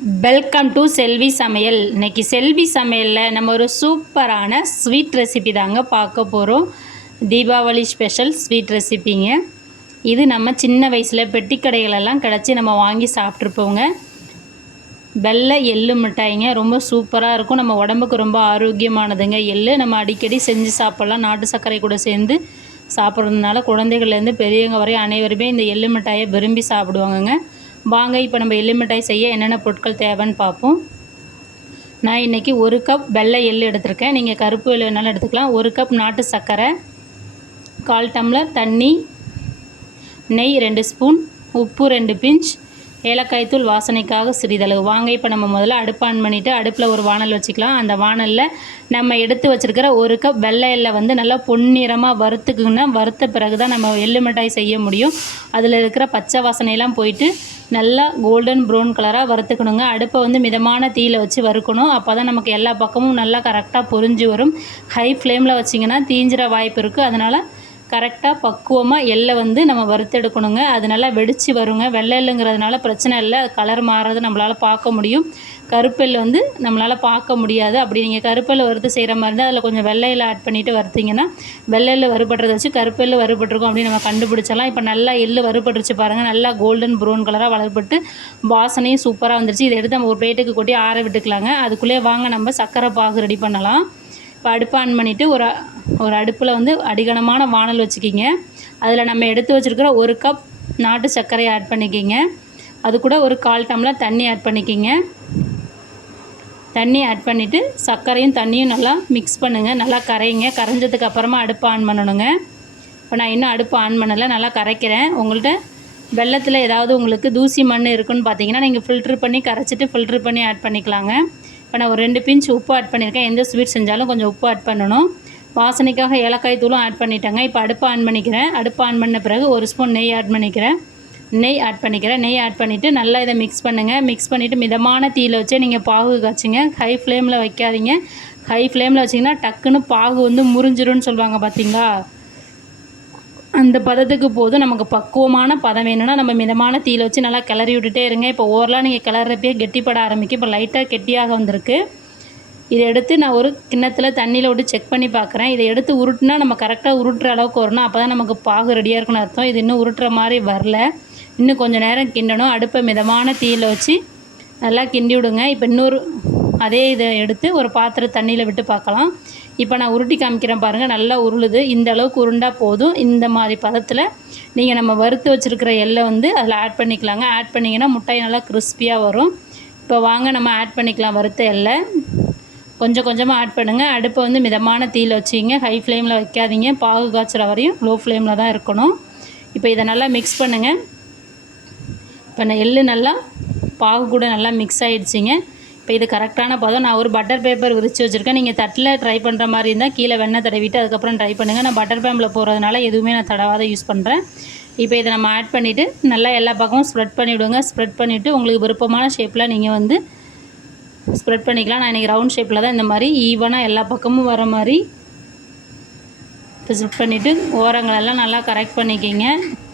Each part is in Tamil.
வெல்கம் டு செல்வி சமையல் இன்னைக்கு செல்வி சமையலில் நம்ம ஒரு சூப்பரான ஸ்வீட் ரெசிபி தாங்க பார்க்க போகிறோம் தீபாவளி ஸ்பெஷல் ஸ்வீட் ரெசிபிங்க இது நம்ம சின்ன வயசில் பெட்டி கடைகளெல்லாம் கிடச்சி நம்ம வாங்கி சாப்பிட்ருப்போங்க வெள்ளை எள்ளு மிட்டாய்ங்க ரொம்ப சூப்பராக இருக்கும். நம்ம உடம்புக்கு ரொம்ப ஆரோக்கியமானதுங்க. எள்ளு நம்ம அடிக்கடி செஞ்சு சாப்பிட்லாம். நாட்டு சர்க்கரை கூட சேர்ந்து சாப்பிட்றதுனால குழந்தைகள்லேருந்து பெரியவங்க வரை அனைவருமே இந்த எள்ளு மிட்டாயை விரும்பி சாப்பிடுவாங்கங்க. வாங்க இப்போ நம்ம எள்ளு மிட்டாய் செய்ய என்னென்ன பொருட்கள் தேவைன்னு பார்ப்போம். நான் இன்றைக்கி ஒரு கப் வெள்ளை எள்ளு எடுத்திருக்கேன். நீங்கள் கருப்பு எள்ளு வேணாலும் எடுத்துக்கலாம். ஒரு கப் நாட்டு சர்க்கரை கால் டம்ளர் தண்ணி நெய் ரெண்டு ஸ்பூன் உப்பு ரெண்டு பிஞ்ச் ஏலக்காய் தூள் வாசனைக்காக சிறிதளவு. வாங்க இப்போ நம்ம முதல்ல அடுப்பு ஆன் பண்ணிவிட்டு அடுப்பில் ஒரு வானல் வச்சுக்கலாம். அந்த வானலில் நம்ம எடுத்து வச்சுருக்கிற ஒரு கப் வெள்ளை எல்லை வந்து நல்லா பொன்னிறமாக வறுத்துக்குன்னா வறுத்த பிறகு தான் நம்ம எள்ளு மிட்டாய் செய்ய முடியும். அதில் இருக்கிற பச்சை வாசனையெல்லாம் போயிட்டு நல்லா கோல்டன் ப்ரௌன் கலராக வறுத்துக்கணுங்க. அடுப்பை வந்து மிதமான தீயில் வச்சு வறுக்கணும். அப்போ தான் நமக்கு எல்லா பக்கமும் நல்லா கரெக்டாக பொறிஞ்சு வரும். ஹை ஃப்ளேமில் வச்சிங்கன்னா தீஞ்சிற வாய்ப்பு இருக்குது அதனால் கரெக்டாக பக்குவமாக எள்ளை வந்து நம்ம வறுத்தெடுக்கணுங்க அது நல்லா வெடித்து வருங்க. வெள்ளை எள்ளுங்கிறதுனால பிரச்சனை இல்லை. அது கலர் மாறுறது நம்மளால் பார்க்க முடியும். கருப்பெல் வந்து நம்மளால் பார்க்க முடியாது. அப்படி நீங்கள் கருப்பெல் வறுத்து செய்கிற மாதிரி இருந்தால் அதில் கொஞ்சம் வெள்ளையில் ஆட் பண்ணிவிட்டு வறுத்தீங்கன்னா வெள்ளையில் வறுபடுறத வச்சு கருப்பெல் வறுபட்டிருக்கும் அப்படின்னு நம்ம கண்டுபிடிச்சலாம் இப்போ நல்லா எள்ளு வறுபட்டுருச்சு பாருங்கள் நல்லா கோல்டன் ப்ரௌன் கலராக வளர்பட்டு வாசனையும் சூப்பராக வந்துருச்சு. இதை எடுத்து நம்ம ஒரு பிளேட்டுக்கு கொட்டி ஆற விட்டுக்கலாங்க. அதுக்குள்ளேயே வாங்க நம்ம சர்க்கரை பாகு ரெடி பண்ணலாம். இப்போ அடுப்பு ஆன் பண்ணிவிட்டு ஒரு ஒரு அடுப்பில் வந்து அடிகனமான வானல் வச்சுக்கிங்க. அதில் நம்ம எடுத்து வச்சுருக்கிற ஒரு கப் நாட்டு சர்க்கரையை ஆட் பண்ணிக்கிங்க. அது கூட ஒரு கால் டம்ளர் தண்ணி ஆட் பண்ணிக்கிங்க. தண்ணி ஆட் பண்ணிவிட்டு சர்க்கரையும் தண்ணியும் நல்லா மிக்ஸ் பண்ணுங்கள் நல்லா கரையுங்க. கரைஞ்சதுக்கு அப்புறமா அடுப்பு ஆன் பண்ணணுங்க. இப்போ நான் இன்னும் அடுப்பு ஆன் பண்ணலை. நல்லா கரைக்கிறேன். உங்கள்கிட்ட வெள்ளத்தில் ஏதாவது உங்களுக்கு தூசி மண் இருக்குன்னு பார்த்தீங்கன்னா நீங்கள் ஃபில்ட்ரு பண்ணி கரைச்சிட்டு ஃபில்ட்ரு பண்ணி ஆட் பண்ணிக்கலாங்க. இப்போ நான் ஒரு ரெண்டு பிஞ்ச் உப்பு ஆட் பண்ணியிருக்கேன் எந்த ஸ்வீட் செஞ்சாலும் கொஞ்சம் உப்பு ஆட் பண்ணணும். வாசனைக்காக ஏலக்காய் தூளும் ஆட் பண்ணிட்டேங்க. இப்போ அடுப்பு ஆன் பண்ணிக்கிறேன். அடுப்பு ஆன் பண்ண பிறகு ஒரு ஸ்பூன் நெய் ஆட் பண்ணிக்கிறேன். நெய் ஆட் பண்ணிக்கிறேன். நெய் ஆட் பண்ணிவிட்டு நல்லா இதை மிக்ஸ் பண்ணுங்கள் மிக்ஸ் பண்ணிவிட்டு மிதமான தீயில் வச்சே நீங்கள் பாகு காய்ச்சிங்க. ஹை ஃப்ளேமில் வைக்காதீங்க. ஹை ஃப்ளேமில் வச்சிங்கன்னா டக்குன்னு பாகு வந்து முறிஞ்சிரும்னு சொல்லுவாங்க பார்த்தீங்களா அந்த பதத்துக்கு போதும் நமக்கு பக்குவமான பதம் வேணும்னா நம்ம மிதமான தீயில் வச்சு நல்லா கிளறி விட்டுட்டே இருங்க. இப்போ ஓவரலாக நீங்கள் கிளறப்பே கெட்டிப்பட ஆரம்பிக்கும் இப்போ லைட்டாக கெட்டியாக வந்திருக்கு. இதை எடுத்து நான் ஒரு கிண்ணத்தில் தண்ணியில் விட்டு செக் பண்ணி பார்க்குறேன். இதை எடுத்து உருட்டுனா நம்ம கரெக்டாக உருட்டுற அளவுக்கு வரணும். அப்போ தான் நமக்கு பாகு ரெடியாக இருக்குன்னு அர்த்தம். இது இன்னும் உருட்டுற மாதிரி வரல. இன்னும் கொஞ்சம் நேரம் கிண்டணும். அடுப்பை மிதமான தீயில் வச்சு நல்லா கிண்டி விடுங்க. இப்போ இன்னொரு அதே இதை எடுத்து ஒரு பாத்திரம் தண்ணியில் விட்டு பார்க்கலாம். இப்போ நான் உருட்டி காமிக்கிறேன் பாருங்கள் நல்லா உருளுது. இந்த அளவுக்கு உருண்டா போதும். இந்த மாதிரி பதத்தில் நீங்கள் நம்ம வறுத்து வச்சுருக்கிற எல்லை வந்து அதில் ஆட் பண்ணிக்கலாங்க. ஆட் பண்ணிங்கன்னா முட்டாய் நல்லா கிறிஸ்பியாக வரும். இப்போ வாங்க நம்ம ஆட் பண்ணிக்கலாம் வறுத்த எல்லை. கொஞ்சம் கொஞ்சமாக ஆட் பண்ணுங்கள் அடுப்பை வந்து மிதமான தீயில் வச்சிங்க. ஹை ஃப்ளேமில் வைக்காதீங்க. பாகு காய்ச்சுற வரையும் லோ ஃப்ளேமில் தான் இருக்கணும். இப்போ இதை நல்லா மிக்ஸ் பண்ணுங்கள் இப்போ நான் எள்ளு நல்லா பாகு கூட நல்லா மிக்ஸ் ஆகிடுச்சிங்க இப்போ இது கரெக்டான பதம். நான் ஒரு பட்டர் பேப்பர் விரித்து வச்சுருக்கேன். நீங்கள் தட்டில் ட்ரை பண்ணுற மாதிரி இருந்தால் கீழே வெண்ணெய் தடவிட்டு அதுக்கப்புறம் ட்ரை பண்ணுங்கள் நான் பட்டர் பேம்பில் போகிறதுனால எதுவுமே நான் தடவாத யூஸ் பண்ணுறேன் இப்போ இதை நம்ம ஆட் பண்ணிவிட்டு நல்லா எல்லா பக்கமும் ஸ்ப்ரெட் பண்ணிவிடுங்க. ஸ்ப்ரெட் பண்ணிவிட்டு உங்களுக்கு விருப்பமான ஷேப்பில் நீங்கள் வந்து ஸ்ப்ரெட் பண்ணிக்கலாம். நான் இன்றைக்கி ரவுண்ட் ஷேப்பில் தான் இந்த மாதிரி ஈவனாக எல்லா பக்கமும் வர மாதிரி ஸ்ப்ரெட் பண்ணிவிட்டு ஓரங்களெல்லாம் நல்லா கரெக்ட் பண்ணிக்கிங்க.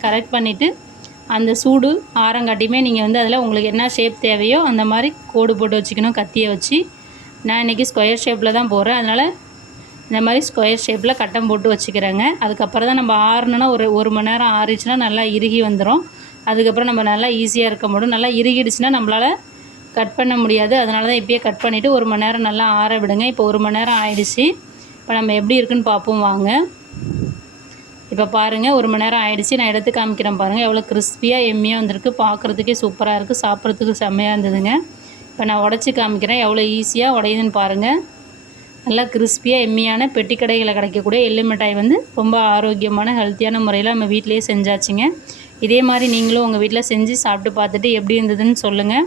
கரெக்ட் பண்ணிவிட்டு அந்த சூடு ஆரங்காட்டியுமே நீங்கள் வந்து அதில் உங்களுக்கு என்ன ஷேப் தேவையோ அந்த மாதிரி கோடு போட்டு வச்சுக்கணும் கத்தியை வச்சு. நான் இன்றைக்கி ஸ்கொயர் ஷேப்பில் தான் போகிறேன் அதனால் இந்த மாதிரி ஸ்கொயர் ஷேப்பில் கட்டம் போட்டு வச்சுக்கிறேங்க. அதுக்கப்புறம் தான் நம்ம ஆறணுன்னா ஒரு ஒரு மணி நேரம் ஆறிச்சுன்னா நல்லா இறுகி வந்துடும் அதுக்கப்புறம் நம்ம நல்லா ஈஸியாக இருக்க முடியும். நல்லா இறுகிடுச்சுன்னா நம்மளால் கட் பண்ண முடியாது. அதனால தான் இப்போயே கட் பண்ணிவிட்டு ஒரு மணி நேரம் நல்லா ஆற விடுங்க. இப்போ ஒரு மணி நேரம் ஆயிடுச்சு. இப்போ நம்ம எப்படி இருக்குன்னு பார்ப்போம் வாங்க. இப்போ பாருங்கள் ஒரு மணி நேரம் ஆயிடுச்சு. நான் எடுத்து காமிக்கிறேன் பாருங்கள் எவ்வளோ கிறிஸ்பியாக எம்மியாக வந்திருக்கு. பார்க்குறதுக்கே சூப்பராக இருக்குது சாப்பிட்றதுக்கு செம்மையாக இருந்ததுங்க. இப்போ நான் உடச்சி காமிக்கிறேன். எவ்வளோ ஈஸியாக உடையுதுன்னு பாருங்கள் நல்லா கிறிஸ்பியாக எம்மியான பெட்டி கடைகளில் கிடைக்கக்கூடிய எள்ளு மிட்டாய் வந்து ரொம்ப ஆரோக்கியமான ஹெல்த்தியான முறையில் நம்ம வீட்டிலேயே செஞ்சாச்சுங்க. இதே மாதிரி நீங்களும் உங்கள் வீட்டில் செஞ்சு சாப்பிட்டு பார்த்துட்டு எப்படி இருந்ததுன்னு சொல்லுங்கள்